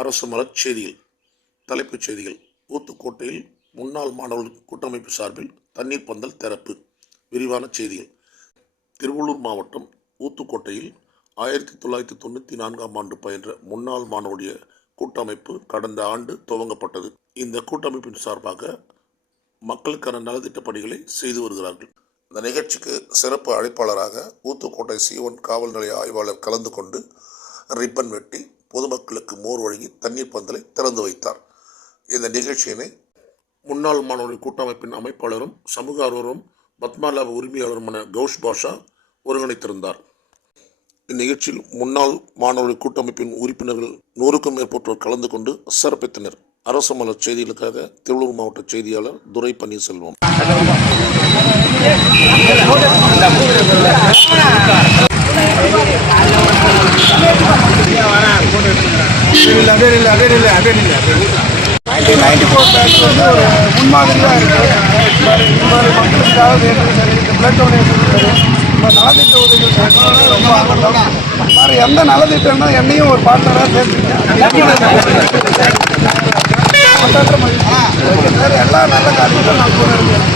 அரசு மலர் செய்திகள். தலைப்புச் செய்திகள். ஊத்துக்கோட்டையில் முன்னாள் மாணவர்கள் கூட்டமைப்பு சார்பில் தண்ணீர் பந்தல் திறப்பு. விரிவான செய்திகள். திருவள்ளூர் மாவட்டம் ஊத்துக்கோட்டையில் 1994ஆம் ஆண்டு பயின்ற முன்னாள் மாணவருடைய கூட்டமைப்பு கடந்த ஆண்டு துவங்கப்பட்டது. இந்த கூட்டமைப்பின் சார்பாக மக்களுக்கான நலத்திட்ட பணிகளை செய்து வருகிறார்கள். இந்த நிகழ்ச்சிக்கு சிறப்பு அழைப்பாளராக ஊத்துக்கோட்டை C1 காவல் நிலைய ஆய்வாளர் கலந்து கொண்டு ரிப்பன் வெட்டி பொதுமக்களுக்கு மோர் வழங்கி தண்ணீர் பந்தலை திறந்து வைத்தார். இந்த நிகழ்ச்சியினை முன்னாள் மாணவர்கள் கூட்டமைப்பின் அமைப்பாளரும் சமூக ஆர்வலரும் பத்மாலாப உரிமையாளருமான கௌஷ் பாஷா ஒருங்கிணைத்திருந்தார். இந்நிகழ்ச்சியில் முன்னாள் மாணவர்கள் கூட்டமைப்பின் உறுப்பினர்கள் 100க்கும் மேற்பட்டோர் கலந்து கொண்டு சிறப்பித்தனர். அரசு மலர் செய்திகளுக்காக திருவள்ளூர் மாவட்ட செய்தியாளர் துரை பன்னீர்செல்வம். ஒரு முன்மாதிரியாக இருக்குது. மக்களுக்காக பிளட் டொனேஷன் நலத்திட்ட உதவிகள் ரொம்ப ஆகலாம். வேறு எந்த நலத்திட்டம்னா என்னையும் ஒரு பார்ட்னராக சேர்த்துருக்கேன். எல்லா நல்ல காரியங்களும் நான் கூட இருக்கேன்.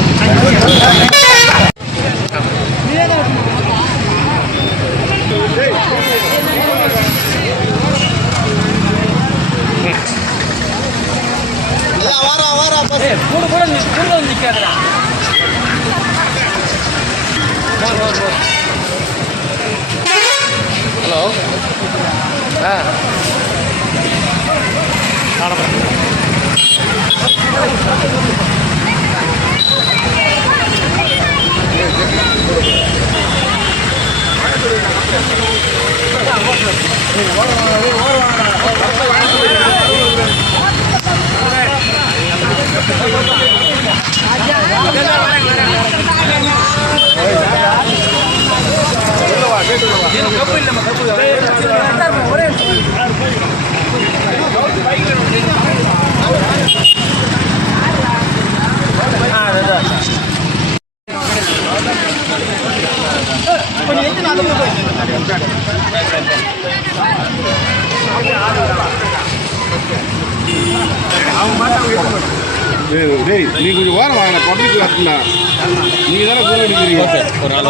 ஹலோ நீ கொஞ்சம் வாரம் வாங்க பப்ளிக் வரட்டுண்ணா. நீங்க தானே கூட எடுக்கிறீங்க. ஒரு நாள்